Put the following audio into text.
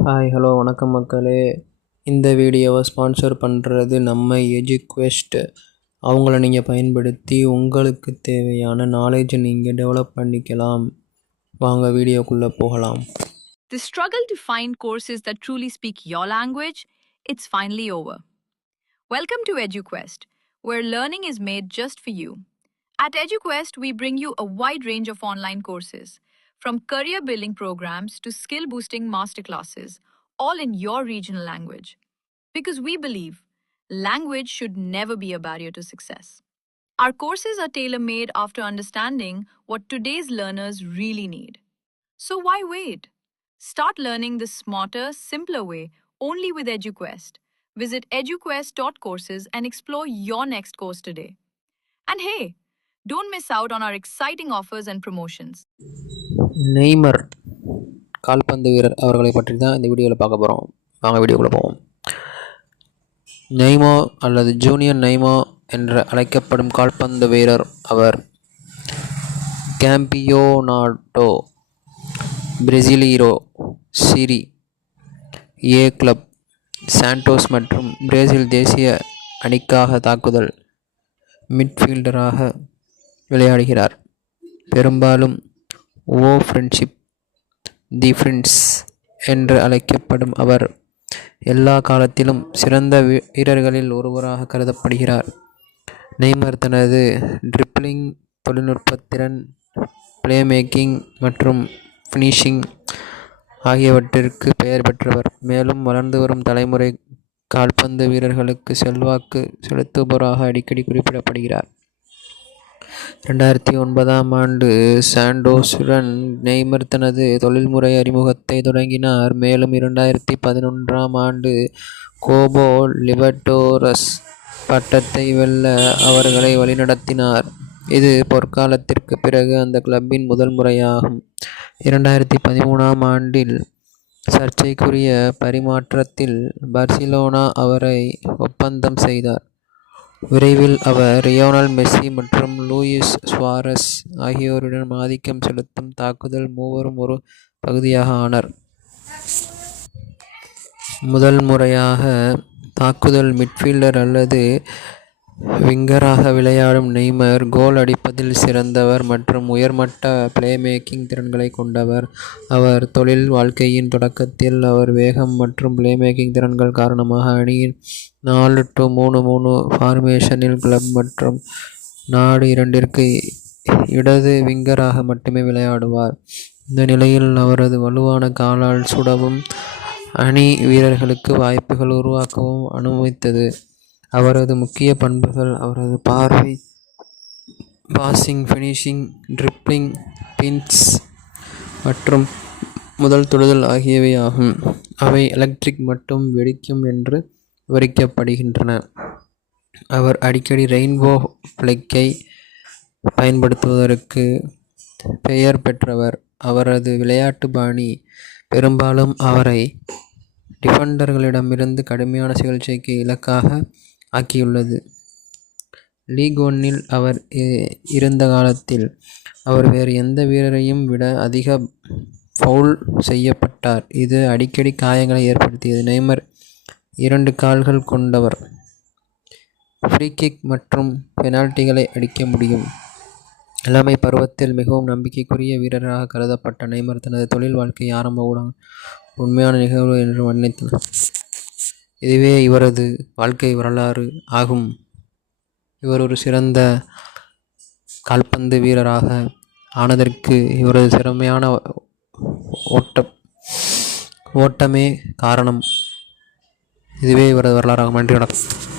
Hi hello வணக்கம் மக்களே. இந்த வீடியோவை ஸ்பான்சர் பண்ணுறது நம்ம எஜுக்வெஸ்ட். அவங்கள நீங்கள் பயன்படுத்தி உங்களுக்கு தேவையான நாலேஜை நீங்கள் டெவலப் பண்ணிக்கலாம். வாங்க வீடியோக்குள்ளே போகலாம். The struggle to find courses that truly speak your language, it's finally over. Welcome to EduQuest, where learning is made just for you. At EduQuest, we bring you a wide range of online courses, from career building programs to skill boosting masterclasses, all in your regional language. Because we believe language should never be a barrier to success. Our courses are tailor made after understanding what today's learners really need. So why wait? Start learning the smarter, simpler way only with EduQuest. Visit eduquest.courses and explore your next course today. And hey, don't miss out on our exciting offers and promotions. Neymar கால்பந்து வீரர் அவர்களை பற்றி தான் இந்த வீடியோவில் பார்க்க போகிறோம். வாங்க வீடியோக்குள்ளே போவோம். நெய்மோ அல்லது ஜூனியர் நெய்மோ என்று அழைக்கப்படும் கால்பந்து வீரர் அவர். கேம்பியோனாட்டோ பிரேசிலியோ சிரி ஏ கிளப் சாண்டோஸ் மற்றும் பிரேசில் தேசிய அணிக்காக தாக்குதல் மிட்ஃபீல்டராக விளையாடுகிறார். பெரும்பாலும் ஓ ஃப்ரெண்ட்ஷிப் தி ஃப்ரெண்ட்ஸ் என்று அழைக்கப்படும் அவர் எல்லா காலத்திலும் சிறந்த வீரர்களில் ஒருவராக கருதப்படுகிறார். நெய்மர் தனது ட்ரிப்ளிங், தொழில்நுட்பத்திறன், பிளேமேக்கிங் மற்றும் ஃபினிஷிங் ஆகியவற்றிற்கு பெயர் பெற்றவர். மேலும் வளர்ந்து வரும் தலைமுறை கால்பந்து வீரர்களுக்கு செல்வாக்கு செலுத்துபவராக அடிக்கடி குறிப்பிடப்படுகிறார். 2009ஆம் ஆண்டு சாண்டோஸுடன் நெய்மர் தனது தொழில்முறை அறிமுகத்தை தொடங்கினார். மேலும் 2011ஆம் ஆண்டு கோபோ லிபர்டோரஸ் பட்டத்தை வெல்ல அவர்களை வழிநடத்தினார். இது பொற்காலத்திற்கு பிறகு அந்த கிளப்பின் முதல் முறையாகும். 2013ஆம் ஆண்டில் சர்ச்சைக்குரிய பரிமாற்றத்தில் பார்சிலோனா அவரை ஒப்பந்தம் செய்தார். விரைவில் அவர் லியோனல் மெஸ்ஸி மற்றும் லூயிஸ் சுவாரஸ் ஆகியோருடன் ஆதிக்கம் செலுத்தும் தாக்குதல் மூவரும் ஒரு பகுதியாக ஆனார். முதல் முறையாக தாக்குதல் மிட்ஃபீல்டர் அல்லது விங்கராக விளையாடும் நெய்மர் கோல் அடிப்பதில் சிறந்தவர் மற்றும் உயர்மட்ட பிளேமேக்கிங் திறன்களை கொண்டவர். அவர் தொழில் வாழ்க்கையின் தொடக்கத்தில் அவர் வேகம் மற்றும் பிளேமேக்கிங் திறன்கள் காரணமாக அணியின் 4-3-3 ஃபார்மேஷனில் கிளப் மற்றும் நாடு இரண்டிற்கு இடது விங்கராக மட்டுமே விளையாடுவார். இந்த நிலையில் அவரது வலுவான காலால் சுடவும் அணி வீரர்களுக்கு வாய்ப்புகள் உருவாக்கவும் அனுமதித்தது. அவரது முக்கிய பண்புகள் அவரது பார்வை, பாசிங், ஃபினிஷிங், ட்ரிப்ளிங், பின்ஸ் மற்றும் முதல் தொடுதல் ஆகியவை ஆகும். அவை எலக்ட்ரிக் மற்றும் வெடிக்கும் என்று விவரிக்கப்படுகின்றன. அவர் அடிக்கடி ரெயின்போ ஃப்ளெக்கை பயன்படுத்துவதற்கு பெயர் பெற்றவர். அவரது விளையாட்டு பாணி பெரும்பாலும் அவரை டிஃபெண்டர்களிடமிருந்து கடுமையான சிகிச்சைக்கு இலக்காக ஆக்கியுள்ளது. லீக் ஒன்னில் அவர் இருந்த காலத்தில் அவர் வேறு எந்த வீரரையும் விட அதிக ஃபவுல் செய்யப்பட்டார். இது அடிக்கடி காயங்களை ஏற்படுத்தியது. நெய்மர் 2 கால்கள் கொண்டவர். ஃப்ரீ கிக் மற்றும் பெனால்டிகளை அடிக்க முடியும். இளமை பருவத்தில் மிகவும் நம்பிக்கைக்குரிய வீரராக கருதப்பட்ட நெய்மர் தனது தொழில் வாழ்க்கை ஆரம்ப ஊடகம் உண்மையான நிகழ்வு என்று வர்ணித்தார். இதுவே இவரது வாழ்க்கை வரலாறு ஆகும். இவர் ஒரு சிறந்த கால்பந்து வீரராக ஆனதற்கு இவரது திறமையான ஓட்டமே காரணம். இதுவே இவரது வரலாறாகும். நன்றி, வணக்கம்.